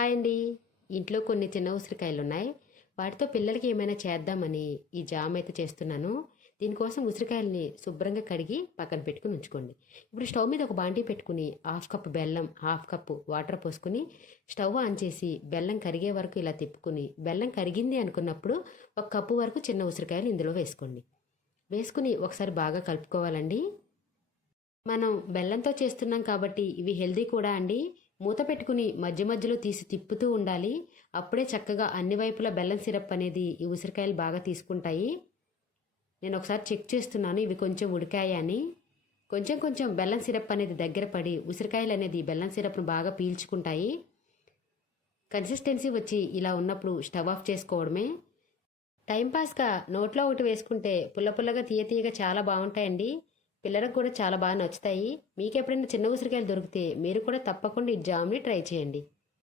Hi అండి. ఇంట్లో కొన్ని చిన్న ఉసిరికాయలున్నాయి. వాటితో పిల్లలకి ఏమైనా చేద్దామని ఈ జామ్ అయితే చేస్తున్నాను. దీనికోసం ఉసిరికాయలని శుభ్రంగా కడిగి పక్కన పెట్టుకుని ఉంచుకోండి. ఇప్పుడు స్టవ్ మీద ఒక బాండీ పెట్టుకుని హాఫ్ కప్ బెల్లం, హాఫ్ కప్పు వాటర్ పోసుకుని స్టవ్ ఆన్ చేసి బెల్లం కరిగే వరకు ఇలా తిప్పుకుని, బెల్లం కరిగింది అనుకున్నప్పుడు ఒక కప్పు వరకు చిన్న ఉసిరికాయలు ఇందులో వేసుకోండి. వేసుకుని ఒకసారి బాగా కలుపుకోవాలండి. మనం బెల్లంతో చేస్తున్నాం కాబట్టి ఇవి హెల్దీ కూడా అండి. మూత పెట్టుకుని మధ్య మధ్యలో తీసి తిప్పుతూ ఉండాలి. అప్పుడే చక్కగా అన్ని వైపులా బెల్లం సిరప్ అనేది ఈ ఉసిరికాయలు బాగా తీసుకుంటాయి. నేను ఒకసారి చెక్ చేస్తున్నాను ఇవి కొంచెం ఉడికాయా అని. కొంచెం కొంచెం బెల్లం సిరప్ అనేది దగ్గర పడి ఉసిరికాయలు అనేది బెల్లం సిరప్ను బాగా పీల్చుకుంటాయి. కన్సిస్టెన్సీ వచ్చి ఇలా ఉన్నప్పుడు స్టవ్ ఆఫ్ చేసుకోవడమే. టైంపాస్గా నోట్లో ఒకటి వేసుకుంటే పుల్ల పుల్లగా తీయ తీయగా చాలా బాగుంటాయండి. పిల్లలకు కూడా చాలా బాగా నచ్చుతాయి. మీకు ఎప్పుడైనా చిన్న ఉసిరికాయలు దొరికితే మీరు కూడా తప్పకుండా ఈ జామ్ని ట్రై చేయండి.